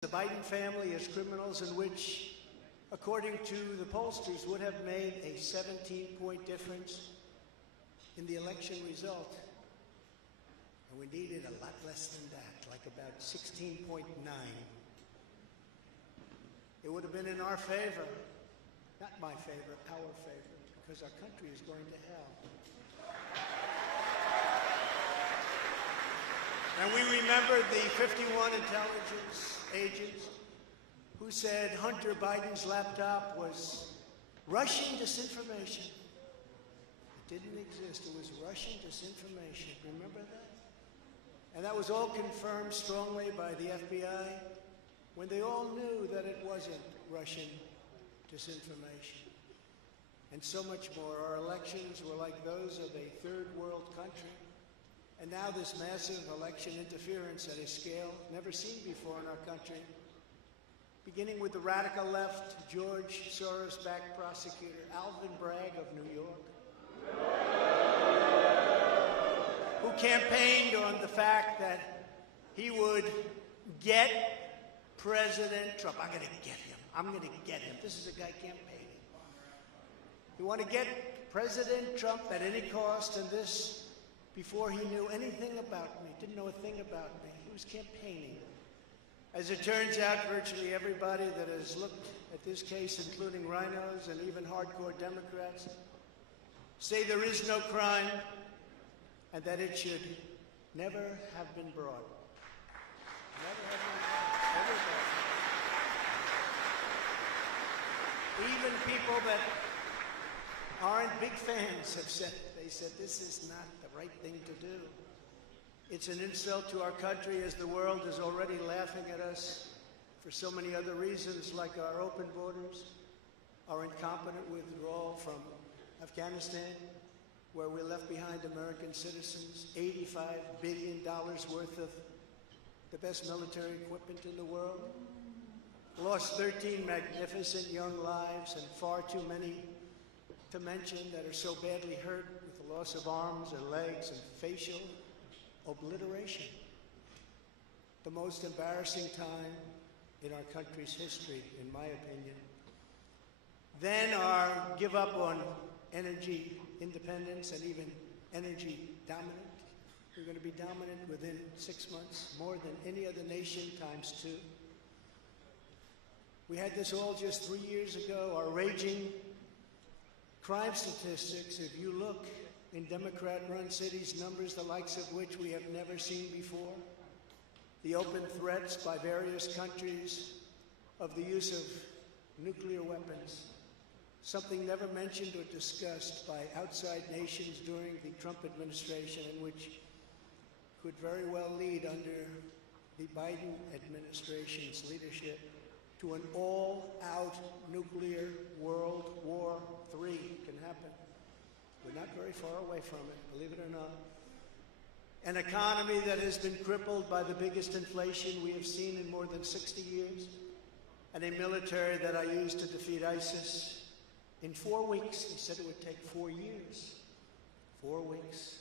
the Biden family as criminals, in which, according to the pollsters, would have made a 17-point difference in the election result. And we needed a lot less than that, like about 16.9. It would have been in our favor, not my favor, our favor, because our country is going to hell. And we remembered the 51 intelligence agents who said Hunter Biden's laptop was Russian disinformation. It didn't exist. It was Russian disinformation. Remember that? And that was all confirmed strongly by the FBI when they all knew that it wasn't Russian disinformation. And so much more. Our elections were like those of a third world country. And now this massive election interference at a scale never seen before in our country, beginning with the radical left, George Soros-backed prosecutor Alvin Bragg of New York, who campaigned on the fact that he would get President Trump. I'm going to get him. I'm going to get him. This is a guy campaigning. You want to get President Trump at any cost, and this before he knew anything about me, didn't know a thing about me. He was campaigning. As it turns out, virtually everybody that has looked at this case, including rhinos and even hardcore Democrats, say there is no crime and that it should never have been brought. Never have been brought. Never brought. Even people that aren't big fans have said it. They said this is not the right thing to do. It's an insult to our country, as the world is already laughing at us for so many other reasons, like our open borders, our incompetent withdrawal from Afghanistan, where we left behind American citizens, $85 billion worth of the best military equipment in the world, lost 13 magnificent young lives, and far too many to mention that are so badly hurt with the loss of arms and legs and facial obliteration. The most embarrassing time in our country's history, in my opinion. Then our give up on energy independence and even energy dominant. We're going to be dominant within 6 months, more than any other nation times 2. We had this all just 3 years ago, our raging crime statistics. If you look in Democrat-run cities, numbers the likes of which we have never seen before, the open threats by various countries of the use of nuclear weapons, something never mentioned or discussed by outside nations during the Trump administration, and which could very well lead under the Biden administration's leadership to an all-out nuclear World War III can happen. We're not very far away from it, believe it or not. An economy that has been crippled by the biggest inflation we have seen in more than 60 years, and a military that I used to defeat ISIS in 4 weeks. He said it would take 4 years. 4 weeks.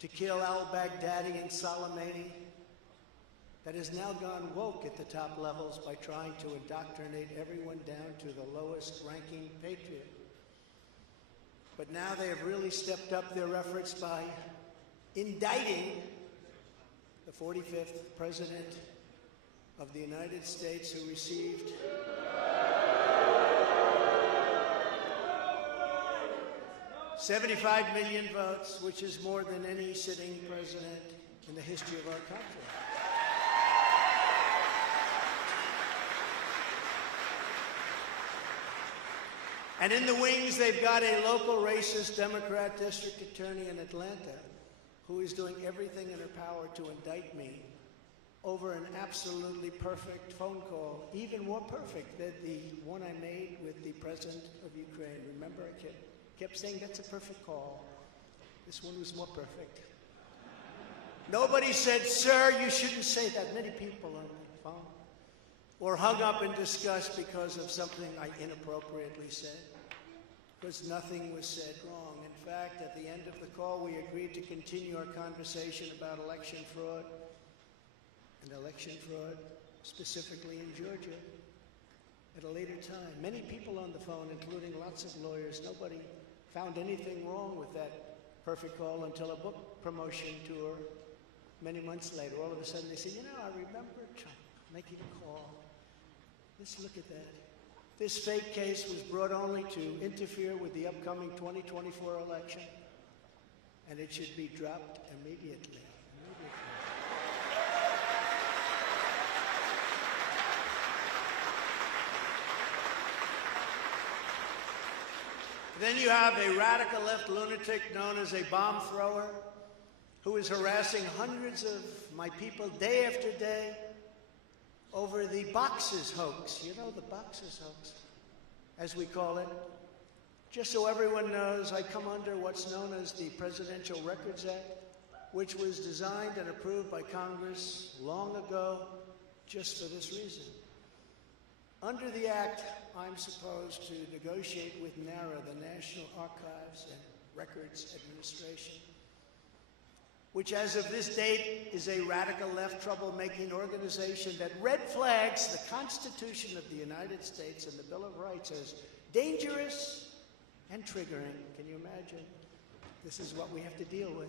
To kill al-Baghdadi and Soleimani, that has now gone woke at the top levels by trying to indoctrinate everyone down to the lowest ranking patriot. But now they have really stepped up their efforts by indicting the 45th President of the United States, who received $75 million votes, which is more than any sitting president in the history of our country. And in the wings, they've got a local racist Democrat district attorney in Atlanta who is doing everything in her power to indict me over an absolutely perfect phone call, even more perfect than the one I made with the president of Ukraine. Remember, I kept saying that's a perfect call. This one was more perfect. Nobody said, sir, you shouldn't say that. Many people on the phone. Or hung up in disgust because of something I inappropriately said. Because nothing was said wrong. In fact, at the end of the call, we agreed to continue our conversation about election fraud and election fraud specifically in Georgia, at a later time. Many people on the phone, including lots of lawyers, nobody found anything wrong with that perfect call until a book promotion tour many months later. All of a sudden they say, you know, I remember Trump making a call. Let's look at that. This fake case was brought only to interfere with the upcoming 2024 election, and it should be dropped immediately. Then you have a radical left lunatic known as a bomb thrower who is harassing hundreds of my people day after day over the boxes hoax. You know, the boxes hoax, as we call it. Just so everyone knows, I come under what's known as the Presidential Records Act, which was designed and approved by Congress long ago just for this reason. Under the act, I'm supposed to negotiate with NARA, the National Archives and Records Administration, which as of this date is a radical left troublemaking organization that red flags the Constitution of the United States and the Bill of Rights as dangerous and triggering. Can you imagine? This is what we have to deal with.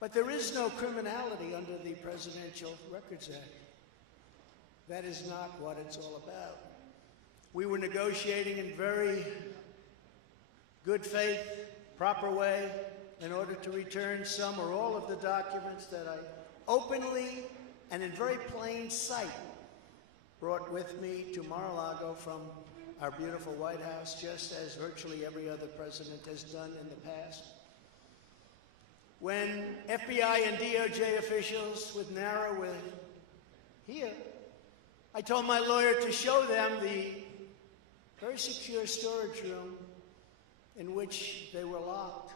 But there is no criminality under the Presidential Records Act. That is not what it's all about. We were negotiating in very good faith, proper way, in order to return some or all of the documents that I openly and in very plain sight brought with me to Mar-a-Lago from our beautiful White House, just as virtually every other president has done in the past. When FBI and DOJ officials with NARA were here, I told my lawyer to show them the very secure storage room in which they were locked.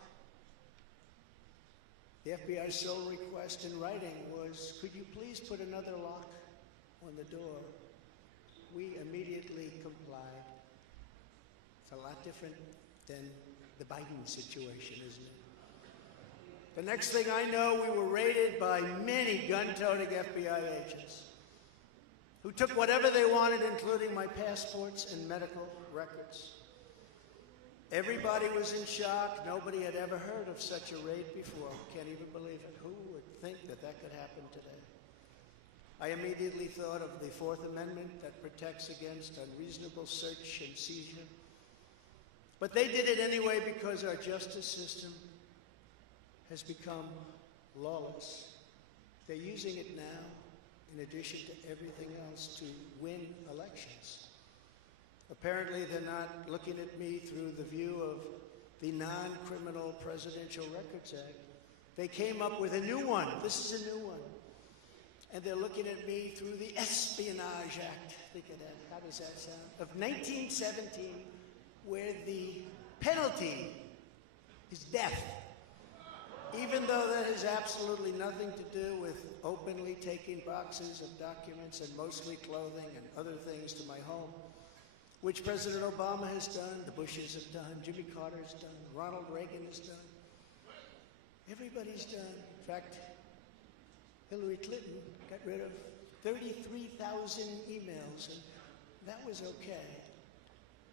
The FBI's sole request in writing was, could you please put another lock on the door? We immediately complied. It's a lot different than the Biden situation, isn't it? The next thing I know, we were raided by many gun-toting FBI agents who took whatever they wanted, including my passports and medical records. Everybody was in shock. Nobody had ever heard of such a raid before. Can't even believe it. Who would think that that could happen today? I immediately thought of the Fourth Amendment that protects against unreasonable search and seizure. But they did it anyway because our justice system has become lawless. They're using it now, in addition to everything else, to win elections. Apparently, they're not looking at me through the view of the non-criminal Presidential Records Act. They came up with a new one. This is a new one. And they're looking at me through the Espionage Act. Think of that. How does that sound? Of 1917, where the penalty is death. Even though that has absolutely nothing to do with openly taking boxes of documents and mostly clothing and other things to my home, which President Obama has done, the Bushes have done, Jimmy Carter's done, Ronald Reagan has done. Everybody's done. In fact, Hillary Clinton got rid of 33,000 emails, and that was okay.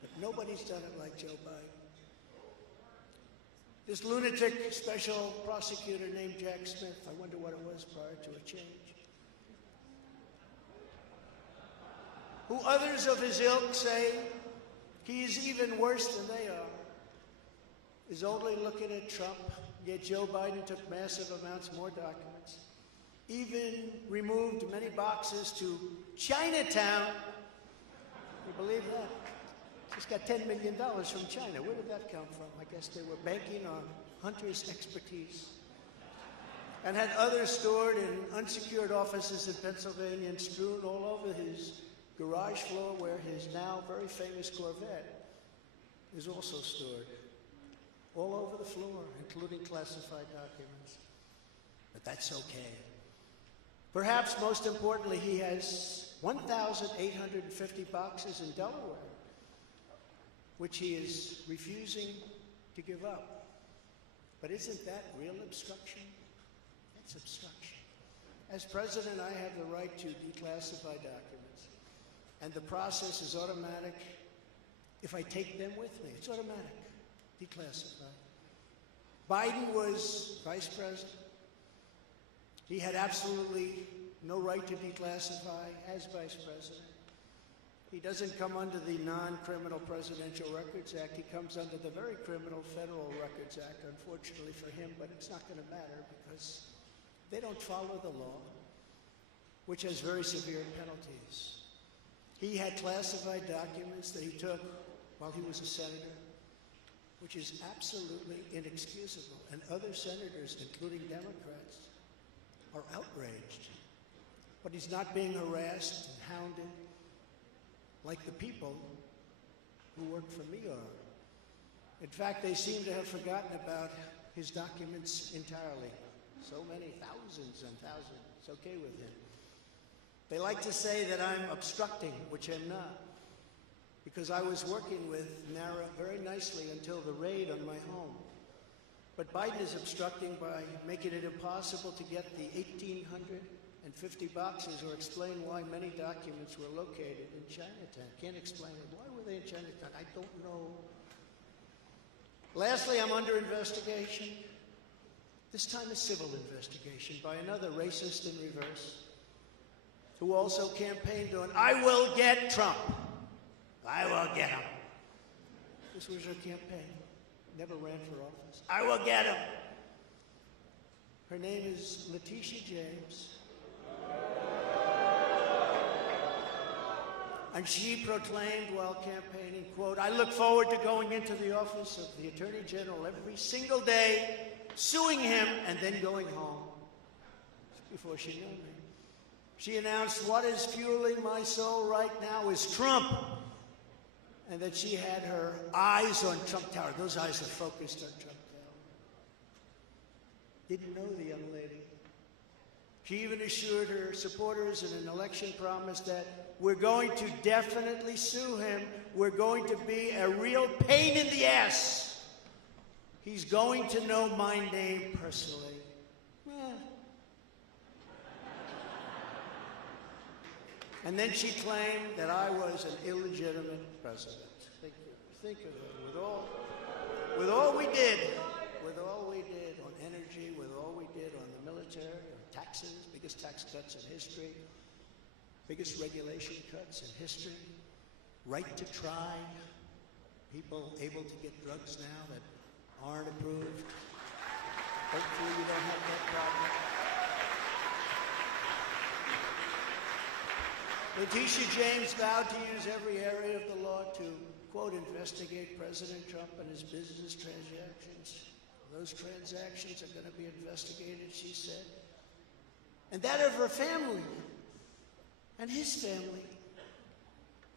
But nobody's done it like Joe Biden. This lunatic special prosecutor named Jack Smith, I wonder what it was prior to a change, who others of his ilk say he is even worse than they are, is only looking at Trump, yet Joe Biden took massive amounts more documents, even removed many boxes to Chinatown. You believe that? Just got $10 million from China. Where did that come from? I guess they were banking on Hunter's expertise. And had others stored in unsecured offices in Pennsylvania and strewn all over his garage floor where his now very famous Corvette is also stored. All over the floor, including classified documents. But that's okay. Perhaps most importantly, he has 1,850 boxes in Delaware, which he is refusing to give up. But isn't that real obstruction? That's obstruction. As president, I have the right to declassify documents. And the process is automatic. If I take them with me, it's automatic. Declassify. Biden was vice president. He had absolutely no right to declassify as vice president. He doesn't come under the non-criminal Presidential Records Act. He comes under the very criminal Federal Records Act, unfortunately for him, but it's not going to matter because they don't follow the law, which has very severe penalties. He had classified documents that he took while he was a senator, which is absolutely inexcusable. And other senators, including Democrats, are outraged. But he's not being harassed and hounded like the people who work for me are. In fact, they seem to have forgotten about his documents entirely. So many, thousands and thousands. It's okay with him. They like to say that I'm obstructing, which I'm not, because I was working with NARA very nicely until the raid on my home. But Biden is obstructing by making it impossible to get the 1,850 boxes or explain why many documents were located in Chinatown. Can't explain it. Why were they in Chinatown? I don't know. Lastly, I'm under investigation. This time a civil investigation by another racist in reverse, who also campaigned on, I will get Trump. I will get him. This was her campaign. Never ran for office. I will get him. Her name is Letitia James. And she proclaimed while campaigning, quote, I look forward to going into the office of the Attorney General every single day, suing him, and then going home. Before she knew me. She announced, what is fueling my soul right now is Trump. And that she had her eyes on Trump Tower. Those eyes are focused on Trump Tower. Didn't know the young lady. She even assured her supporters in an election promise that we're going to definitely sue him. We're going to be a real pain in the ass. He's going to know my name personally. And then she claimed that I was an illegitimate president. Think of it. With all we did on energy, with all we did on the military, on taxes, biggest tax cuts in history, biggest regulation cuts in history, right to try, people able to get drugs now that aren't approved. Hopefully you don't have that problem. Letitia James vowed to use every area of the law to, quote, investigate President Trump and his business transactions. Those transactions are going to be investigated, she said. And that of her family and his family.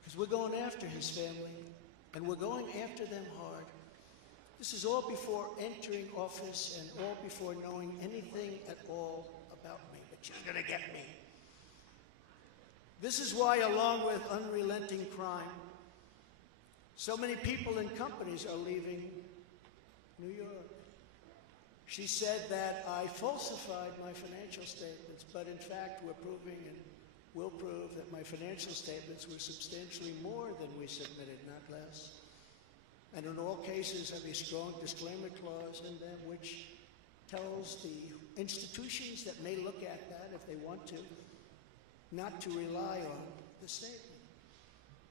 Because we're going after his family, and we're going after them hard. This is all before entering office and all before knowing anything at all about me. But she's going to get me. This is why, along with unrelenting crime, so many people and companies are leaving New York. She said that I falsified my financial statements, but in fact we're proving and will prove that my financial statements were substantially more than we submitted, not less. And in all cases have a strong disclaimer clause in them which tells the institutions that may look at that if they want to, not to rely on the statement.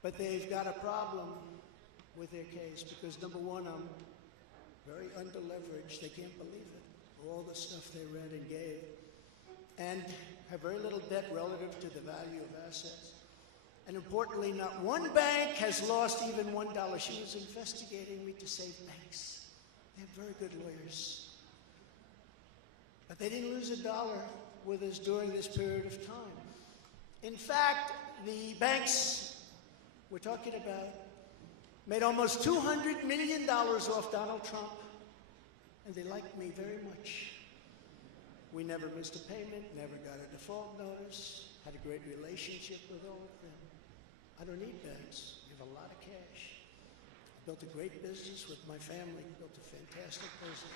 But they've got a problem with their case because, number one, I'm very under-leveraged. They can't believe it, all the stuff they read and gave, and have very little debt relative to the value of assets. And importantly, not one bank has lost even $1. She was investigating me to save banks. They have very good lawyers. But they didn't lose $1 with us during this period of time. In fact, the banks we're talking about made almost $200 million off Donald Trump, and they liked me very much. We never missed a payment, never got a default notice, had a great relationship with all of them. I don't need banks. We have a lot of cash. I built a great business with my family, built a fantastic business.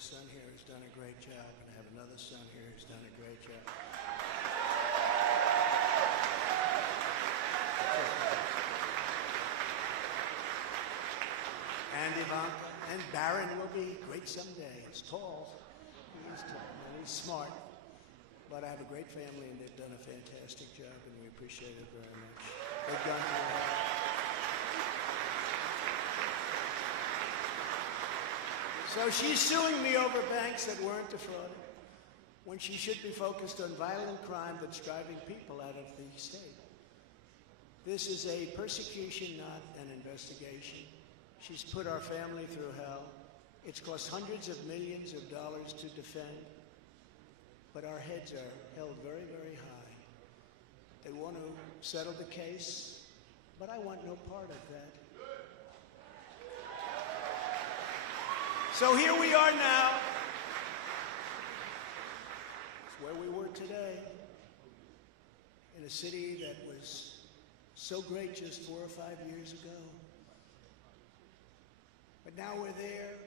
son here who's done a great job, and I have another son here who's done a great job. And Ivanka, and Barron will be great someday. He's tall. He's tall, and he's smart. But I have a great family, and they've done a fantastic job, and we appreciate it very much. They've gone through a lot. So she's suing me over banks that weren't defrauded, when she should be focused on violent crime that's driving people out of the state. This is a persecution, not an investigation. She's put our family through hell. It's cost hundreds of millions of dollars to defend, but our heads are held very, very high. They want to settle the case, but I want no part of that. So here we are now. It's where we were today, in a city that was so great just 4 or 5 years ago. But now we're there.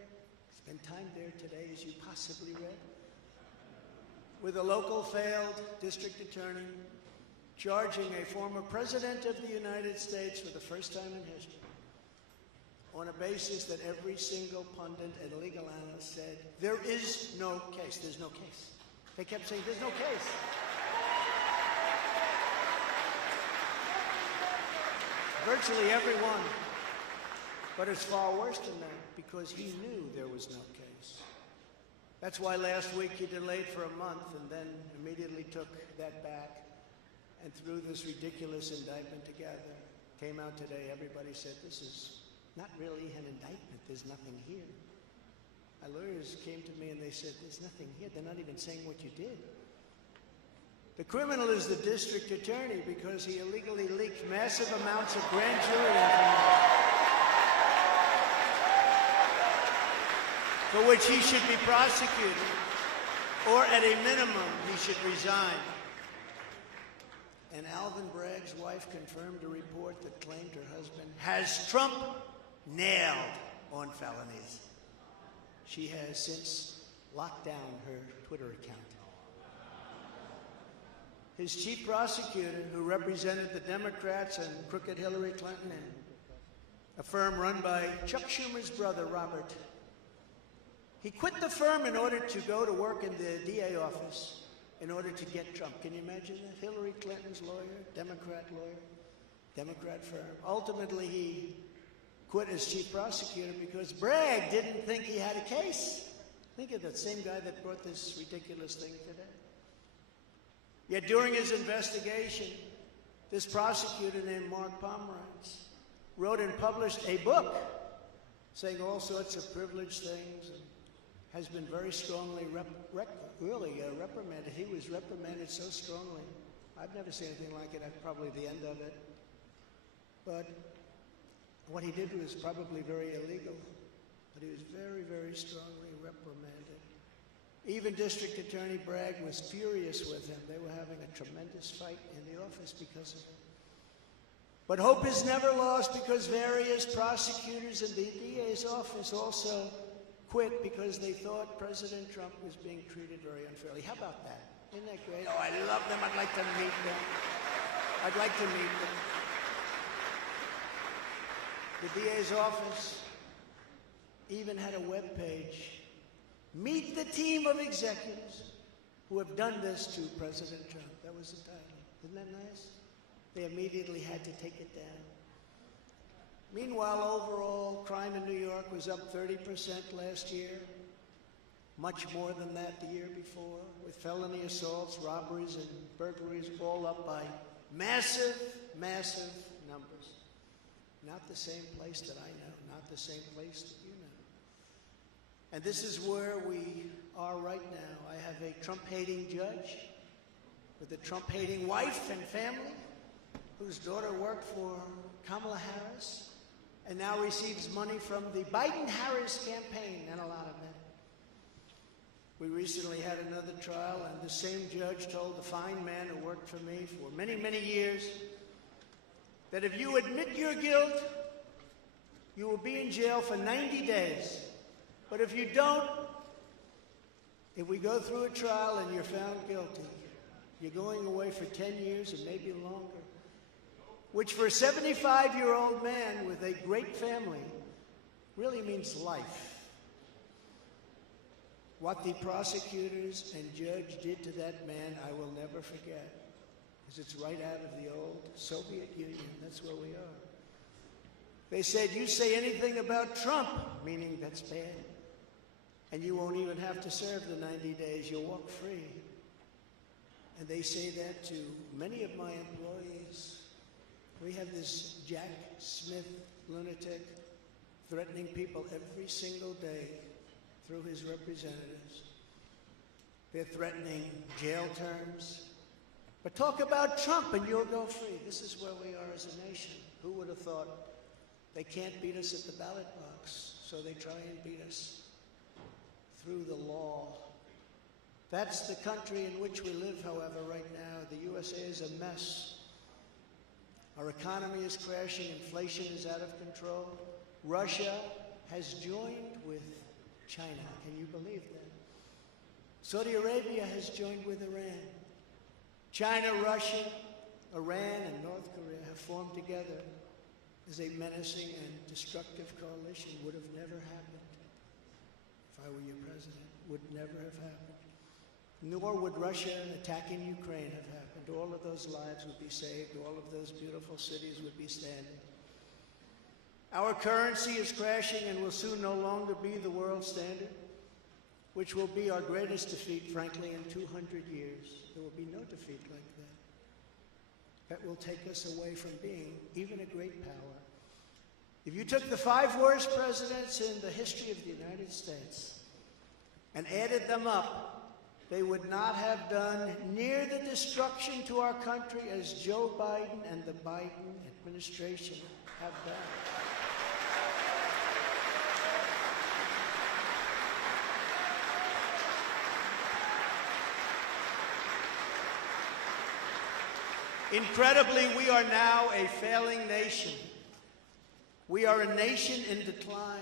Spend time there today, as you possibly read, with a local failed district attorney charging a former president of the United States for the first time in history, on a basis that every single pundit and legal analyst said, there is no case. There's no case. They kept saying, there's no case. Virtually everyone. But it's far worse than that, because he knew there was no case. That's why last week he delayed for a month and then immediately took that back and threw this ridiculous indictment together. Came out today, everybody said, this is not really an indictment, there's nothing here. My lawyers came to me and they said, there's nothing here, they're not even saying what you did. The criminal is the district attorney because he illegally leaked massive amounts of grand jury information, for which he should be prosecuted, or at a minimum, he should resign. And Alvin Bragg's wife confirmed a report that claimed her husband has Trump nailed on felonies. She has since locked down her Twitter account. His chief prosecutor, who represented the Democrats and crooked Hillary Clinton in a firm run by Chuck Schumer's brother, Robert, he quit the firm in order to go to work in the DA office in order to get Trump. Can you imagine that? Hillary Clinton's lawyer, Democrat firm. Ultimately, he quit as chief prosecutor because Bragg didn't think he had a case. Think of that same guy that brought this ridiculous thing today. Yet during his investigation, this prosecutor named Mark Pomerantz wrote and published a book saying all sorts of privileged things, and has been very strongly reprimanded. He was reprimanded so strongly. I've never seen anything like it. I'm probably the end of it. But what he did was probably very illegal. But he was very, very strongly reprimanded. Even District Attorney Bragg was furious with him. They were having a tremendous fight in the office because of it. But hope is never lost, because various prosecutors in the DA's office also quit because they thought President Trump was being treated very unfairly. How about that? Isn't that great? Oh, I love them. I'd like to meet them. I'd like to meet them. The DA's office even had a web page. Meet the team of executives who have done this to President Trump. That was the title. Isn't that nice? They immediately had to take it down. Meanwhile, overall, crime in New York was up 30% last year. Much more than that the year before, with felony assaults, robberies, and burglaries all up by massive, massive numbers. Not the same place that I know, not the same place that you know. And this is where we are right now. I have a Trump-hating judge with a Trump-hating wife and family, whose daughter worked for Kamala Harris and now receives money from the Biden-Harris campaign, and a lot of it. We recently had another trial, and the same judge told the fine man who worked for me for many, many years that if you admit your guilt, you will be in jail for 90 days. But if you don't, If we go through a trial and you're found guilty, you're going away for 10 years and maybe longer, which for a 75-year-old man with a great family really means life. What the prosecutors and judge did to that man, I will never forget, because it's right out of the old Soviet Union. That's where we are. They said, you say anything about Trump, meaning that's bad, and you won't even have to serve the 90 days. You'll walk free. And they say that to many of my employees. We have this Jack Smith lunatic threatening people every single day through his representatives. They're threatening jail terms. But talk about Trump and you'll go free. This is where we are as a nation. Who would have thought? They can't beat us at the ballot box, so they try and beat us through the law. That's the country in which we live, however, right now. The USA is a mess. Our economy is crashing. Inflation is out of control. Russia has joined with China. Can you believe that? Saudi Arabia has joined with Iran. China, Russia, Iran, and North Korea have formed together as a menacing and destructive coalition. Would have never happened if I were your president. Would never have happened. Nor would Russia attacking Ukraine have happened. All of those lives would be saved. All of those beautiful cities would be standing. Our currency is crashing and will soon no longer be the world standard, which will be our greatest defeat, frankly, in 200 years. There will be no defeat like that. That will take us away from being even a great power. If you took the 5 worst presidents in the history of the United States and added them up, they would not have done near the destruction to our country as Joe Biden and the Biden administration have done. Incredibly, we are now a failing nation. We are a nation in decline.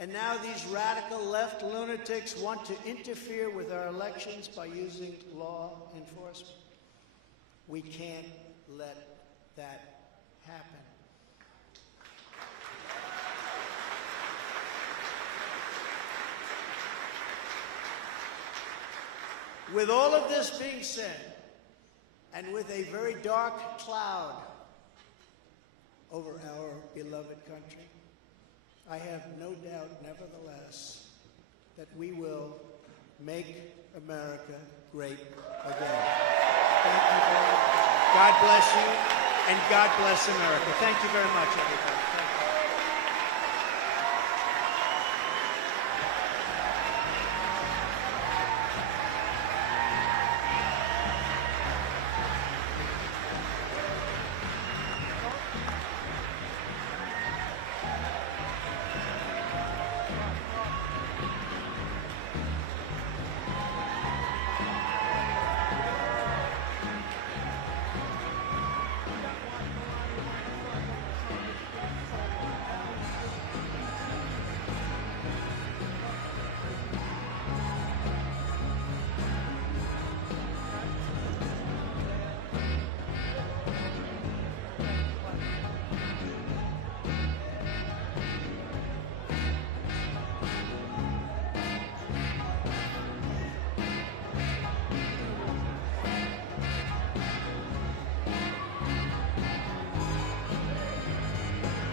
And now these radical left lunatics want to interfere with our elections by using law enforcement. We can't let that happen. With all of this being said, and with a very dark cloud over our beloved country, I have no doubt, nevertheless, that we will make America great again. Thank you very much. God bless you, and God bless America. Thank you very much, everybody.